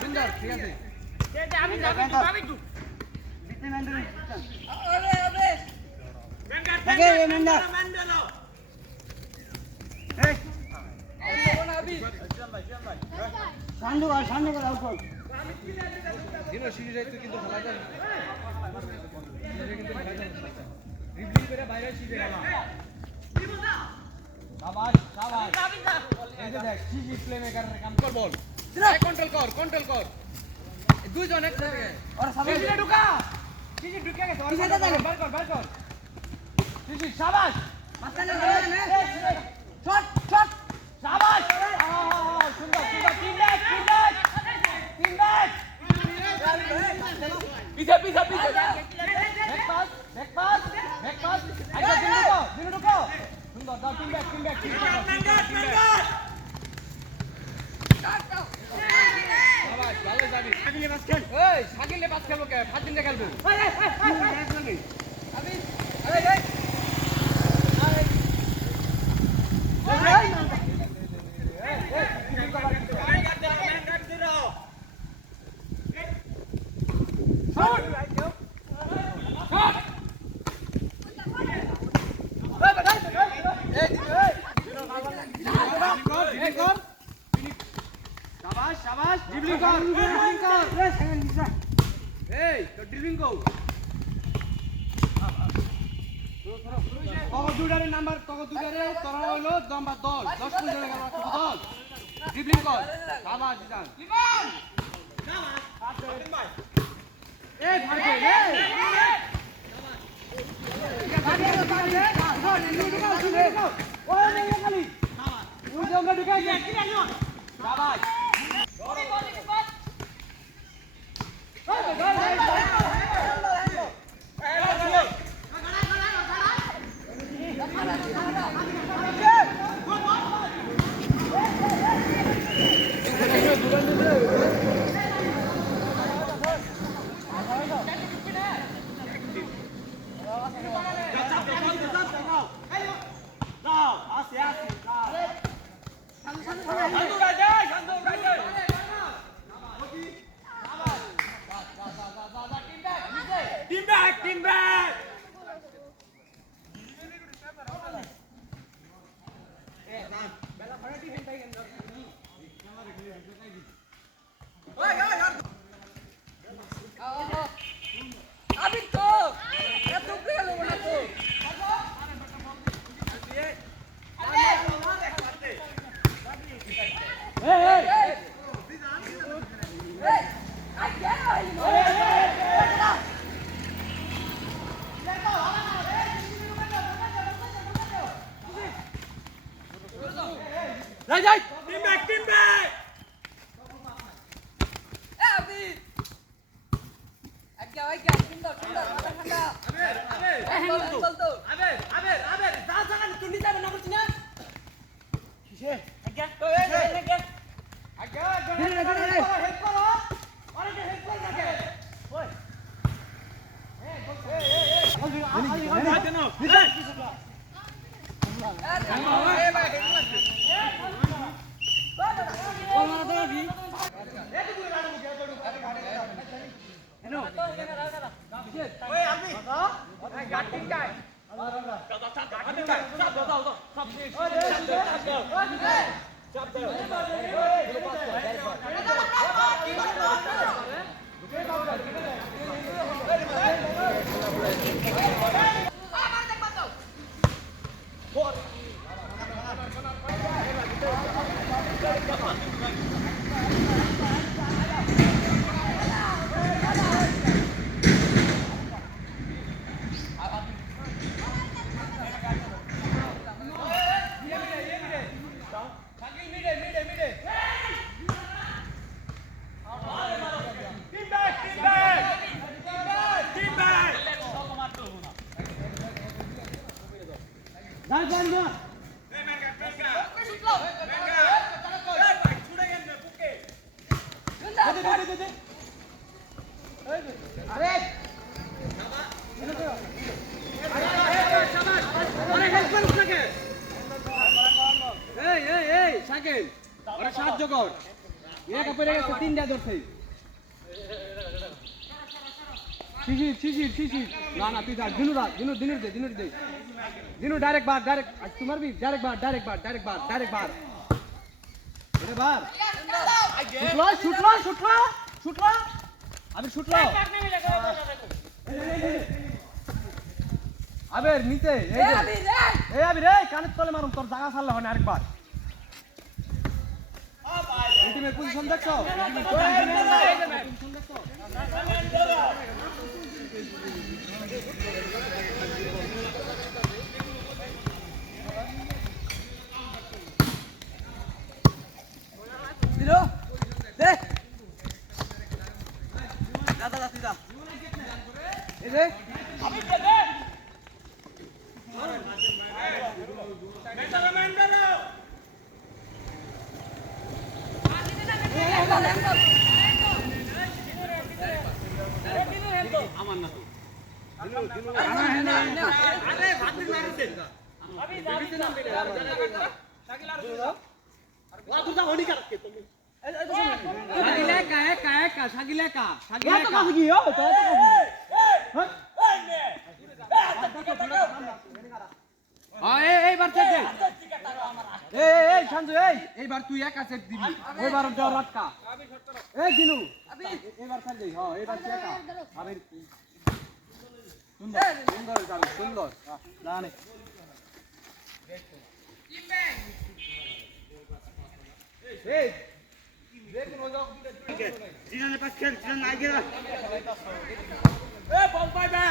সুন্দর ঠিক আছে আমি যাবি তো কন্ট্রোল কর দুইজন একসাথে ওর সামনে ঢুকা চিজি ঢুকে গেছে ওর সামনে বার কর চিজি শাবাশ মাথায় না শট শাবাশ সুন্দর টিম ব্যাক পিছে ব্যাক পাস আচ্ছা দিন ঢুকো সুন্দর দাও টিম ব্যাক ভালো যাবি সাকিলে পাস খেল এই সাকিলে পাস খেলবো কে ফাজিলে খেলবো আমি शाबाश ड्रिबलिंग कर ए तो ड्रिबलिंग को কত দুটারে নাম্বার কত দুটারে তোরা হলো নাম্বার 10 10 পর্যন্ত গেল 10 ड्रिबलिंग কর শাবাশ জিদান লিমন শাবাশ ভাই এ ভাই রে শাবাশ Team back! Right! Team back! Stop there. দে আরে আরে হেল্প করুন নাকি এই শাকিল আরে সাহায্য কর এক পড়ে গেছে তিনটা ধরছে শিশির না তুই যা দিনুর দে দিনু ডাইরেক্ট তোমার বি ডাইরেক্ট বার আরে বার শুটলো আবে শুটলো আবে নিতে এই আবি রে কানের তলে মারুম তোর জায়গা ছাড়লে হয় না আরেকবার টিমের পজিশন দেখছো দিলো দে দাদা তুই যা এই রে আমি দে আমার না আরে ভাতির মারছে আমি জানি না শাকিল আর ওয়া তুই যা হনি করতে তুমি শাকিলে কা শাকিলে কা তো কাছে কি ও তো এইবার চেক দে এই সঞ্জু এইবার তুই একা চেক দিবি ওইবার দাও রাটকা এই দিনু এইবার ছাড় দে হ্যাঁ এইবার তুই একা আবির সুন্দর যাবে সুন্দর না নে এই দেখুন ওই যাও জিনানের পাশ খেল জিনান নাই গেল বল পাইবে